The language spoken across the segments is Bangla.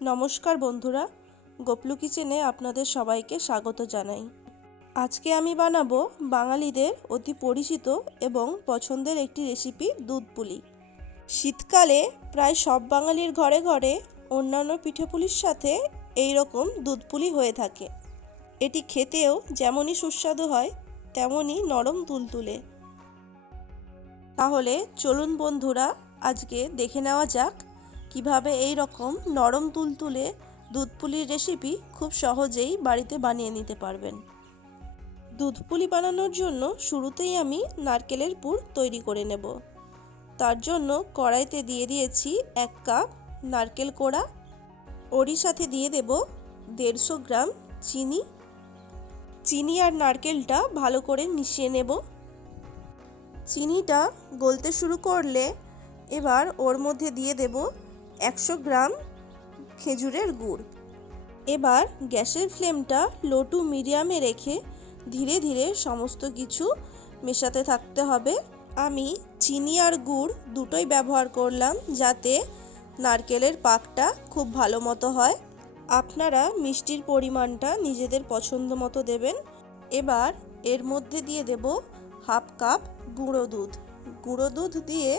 নমস্কার বন্ধুরা, গোপলু কিচেনে আপনাদের সবাইকে স্বাগত জানাই। আজকে আমি বানাবো বাঙালিদের অতি পরিচিত এবং পছন্দের একটি রেসিপি দুধ পুলি। শীতকালে প্রায় সব বাঙালির ঘরে ঘরে অন্যান্য পিঠেপুলির সাথে এই রকম দুধ পুলি হয়ে থাকে। এটি খেতেও যেমনই সুস্বাদু হয় তেমনই নরম তুলতুলে। তাহলে চলুন বন্ধুরা, আজকে দেখে নেওয়া যাক কিভাবে এই রকম নরম তুলতুলে দুধ পুলির রেসিপি খুব সহজেই বাড়িতে বানিয়ে নিতে পারবেন। দুধ পুলি বানানোর জন্য শুরুতেই আমি নারকেলের পুর তৈরি করে নেব। তার জন্য কড়াইতে দিয়ে দিয়েছি 1 কাপ নারকেল কোড়া। ওরই সাথে দিয়ে দেব 150 গ্রাম চিনি। চিনি আর নারকেলটা ভালো করে মিশিয়ে নেব। চিনিটা গলতে শুরু করলে এবার ওর মধ্যে দিয়ে দেব 100 গ্রাম খেজুরের গুড়। এবার গ্যাসের ফ্লেমটা লো টু মিডিয়ামে রেখে ধীরে ধীরে সমস্ত কিছু মেশাতে থাকতে হবে। আমি চিনি আর গুড় দুটোই ব্যবহার করলাম যাতে নারকেলের পাকটা খুব ভালো মতো হয়। আপনারা মিষ্টির পরিমাণটা নিজেদের পছন্দ মতো দেবেন। এবার এর মধ্যে দিয়ে দেব 1/2 কাপ গুঁড়ো দুধ। গুঁড়ো দুধ দিয়ে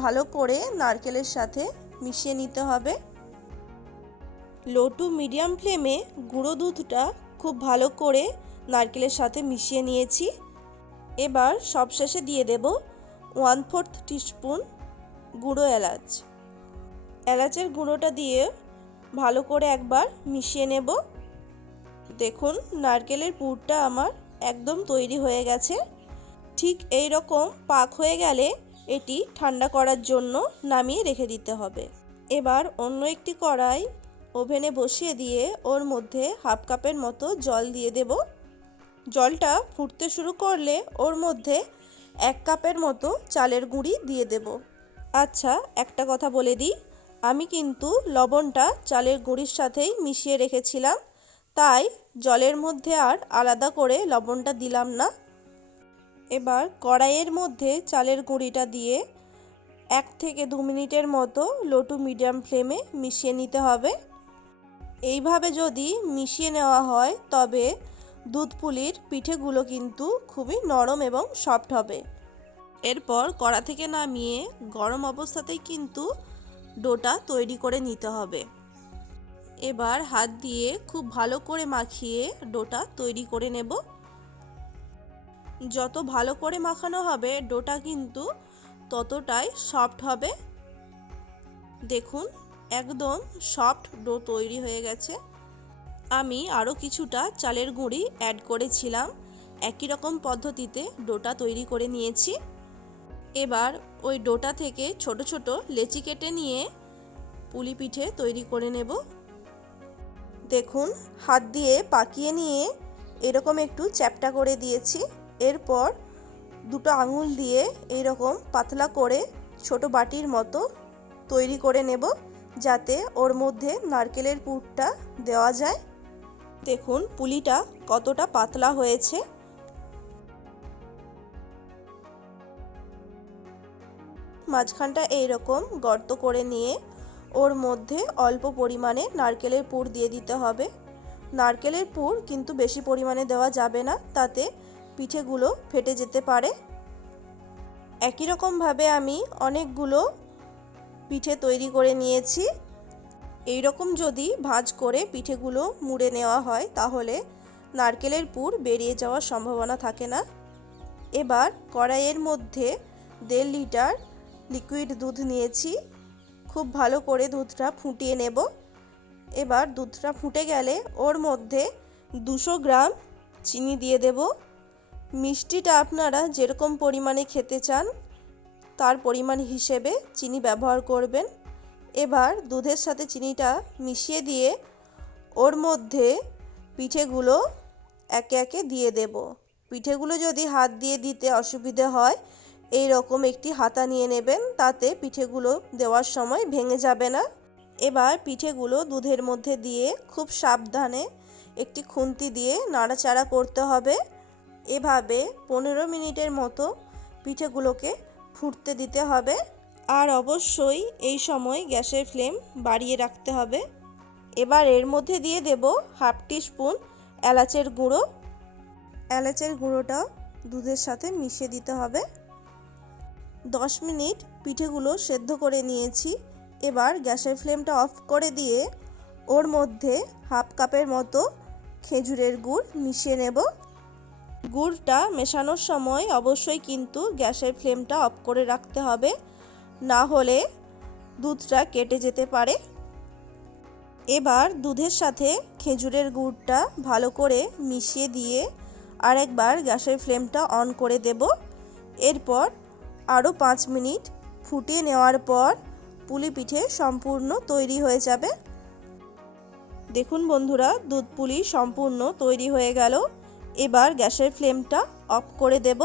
ভালো করে নারকেলের সাথে মিশিয়ে নিতে হবে। লো টু মিডিয়াম ফ্লেমে গুঁড়ো দুধটা খুব ভালো করে নারকেলের সাথে মিশিয়ে নিয়েছি। এবার সবশেষে দিয়ে দেব 1/4 টিস্পুন গুঁড়ো এলাচ। এলাচের গুঁড়োটা দিয়ে ভালো করে একবার মিশিয়ে নেব। দেখুন, নারকেলের পুরটা আমার একদম তৈরি হয়ে গেছে। ঠিক এই রকম পাক হয়ে গেলে এটি ঠান্ডা করার জন্য নামিয়ে রেখে দিতে হবে। এবার অন্য একটি কড়াই ওভেনে বসিয়ে দিয়ে ওর মধ্যে 1/2 কাপের মতো জল দিয়ে দেব। জলটা ফুটতে শুরু করলে ওর মধ্যে 1 কাপের মতো চালের গুঁড়ি দিয়ে দেব। আচ্ছা, একটা কথা বলে দিই, আমি কিন্তু লবণটা চালের গুঁড়ির সাথেই মিশিয়ে রেখেছিলাম, তাই জলের মধ্যে আর আলাদা করে লবণটা দিলাম না। এবার কড়াইয়ের মধ্যে চালের গুঁড়িটা দিয়ে 1 থেকে 2 মিনিটের মতো লো টু মিডিয়াম ফ্লেমে মিশিয়ে নিতে হবে। এইভাবে যদি মিশিয়ে নেওয়া হয় তবে দুধ পুলির পিঠেগুলো কিন্তু খুবই নরম এবং সফট হবে। এরপর কড়া থেকে নামিয়ে গরম অবস্থাতেই কিন্তু ডোটা তৈরি করে নিতে হবে। এবার হাত দিয়ে খুব ভালো করে মাখিয়ে ডোটা তৈরি করে নেব। যত ভালো করে মাখানো হবে ডোটা কিন্তু ততটাই সফট হবে। দেখুন, একদম সফট ডো তৈরি হয়ে গেছে। আমি আরও কিছুটা চালের গুঁড়ি অ্যাড করেছিলাম। একই রকম পদ্ধতিতে ডোটা তৈরি করে নিয়েছি। এবার ওই ডোটা থেকে ছোট ছোট লেচি কেটে নিয়ে পুলি পিঠে তৈরি করে নেব। দেখুন, হাত দিয়ে পাকিয়ে নিয়ে এরকম একটু চ্যাপ্টা করে দিয়েছি। এরপর দুটো আঙুল দিয়ে এইরকম পাতলা করে ছোট বাটির মতো তৈরি করে নেব যাতে ওর মধ্যে নারকেলের পুরটা দেওয়া যায়। দেখুন পুলিটা কতটা পাতলা হয়েছে। মাঝখানটা এইরকম গর্ত করে নিয়ে ওর মধ্যে অল্প পরিমাণে নারকেলের পুর দিয়ে দিতে হবে। নারকেলের পুর কিন্তু বেশি পরিমাণে দেওয়া যাবে না, তাতে পিঠেগুলো ফেটে যেতে পারে। একই রকমভাবে আমি অনেকগুলো পিঠে তৈরি করে নিয়েছি। এই রকম যদি ভাঁজ করে পিঠেগুলো মুড়ে নেওয়া হয় তাহলে নারকেলের পুর বেরিয়ে যাওয়ার সম্ভাবনা থাকে না। এবার কড়াইয়ের মধ্যে 1.5 লিটার লিকুইড দুধ নিয়েছি। খুব ভালো করে দুধটা ফুটিয়ে নেব। এবার দুধটা ফুটে গেলে ওর মধ্যে 200 গ্রাম চিনি দিয়ে দেব। মিষ্টিটা আপনারা যেরকম পরিমাণে খেতে চান তার পরিমাণ হিসেবে চিনি ব্যবহার করবেন। এবার দুধের সাথে চিনিটা মিশিয়ে দিয়ে ওর মধ্যে পিঠেগুলো একে একে দিয়ে দেব। পিঠেগুলো যদি হাত দিয়ে দিতে অসুবিধে হয় এই রকম একটি হাতা নিয়ে নেবেন, তাতে পিঠেগুলো দেওয়ার সময় ভেঙে যাবে না। এবার পিঠেগুলো দুধের মধ্যে দিয়ে খুব সাবধানে একটি খুন্তি দিয়ে নাড়াচাড়া করতে হবে। এভাবে 15 মিনিটের মতো পিঠেগুলোকে ফুটতে দিতে হবে। আর অবশ্যই এই সময় গ্যাসের ফ্লেম বাড়িয়ে রাখতে হবে। এবার এর মধ্যে দিয়ে দেব হাফ টিস্পুন এলাচের গুঁড়ো। এলাচের গুঁড়োটা দুধের সাথে মিশিয়ে দিতে হবে। 10 মিনিট পিঠেগুলো সেদ্ধ করে নিয়েছি। এবার গ্যাসের ফ্লেমটা অফ করে দিয়ে ওর মধ্যে হাফ কাপের মতো খেজুরের গুড় মিশিয়ে নেব। গুড়টা মেশানোর সময় অবশ্যই কিন্তু গ্যাসের ফ্লেমটা অফ করে রাখতে হবে, না হলে দুধটা কেটে যেতে পারে। এবার দুধের সাথে খেজুরের গুড়টা ভালো করে মিশিয়ে দিয়ে আরেকবার গ্যাসের ফ্লেমটা অন করে দেব। এরপর আরও 5 মিনিট ফুটিয়ে নেওয়ার পর পুলি পিঠে সম্পূর্ণ তৈরি হয়ে যাবে। দেখুন বন্ধুরা, দুধ পুলি সম্পূর্ণ তৈরি হয়ে গেল। এবার গ্যাসের ফ্লেমটা অফ করে দেব।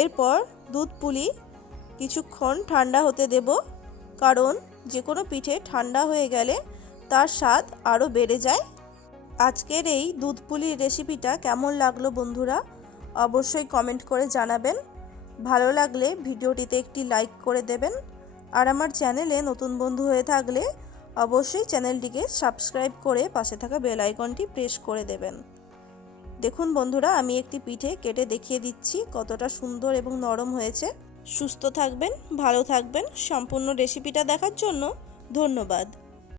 এরপর দুধ পুলি কিছুক্ষণ ঠান্ডা হতে দেব, কারণ যে কোনো পিঠে ঠান্ডা হয়ে গেলে তার স্বাদ আরও বেড়ে যায়। আজকের এই দুধ পুলির রেসিপিটা কেমন লাগলো বন্ধুরা, অবশ্যই কমেন্ট করে জানাবেন। ভালো লাগলে ভিডিওটিতে একটি লাইক করে দেবেন। আর আমার চ্যানেলে নতুন বন্ধু হয়ে থাকলে অবশ্যই চ্যানেলটিকে সাবস্ক্রাইব করে পাশে থাকা বেল আইকনটি প্রেস করে দেবেন। দেখুন বন্ধুরা, আমি একটি পিঠে কেটে দেখিয়ে দিচ্ছি কতটা সুন্দর এবং নরম হয়েছে। সুস্থ থাকবেন, ভালো থাকবেন। সম্পূর্ণ রেসিপিটা দেখার জন্য ধন্যবাদ।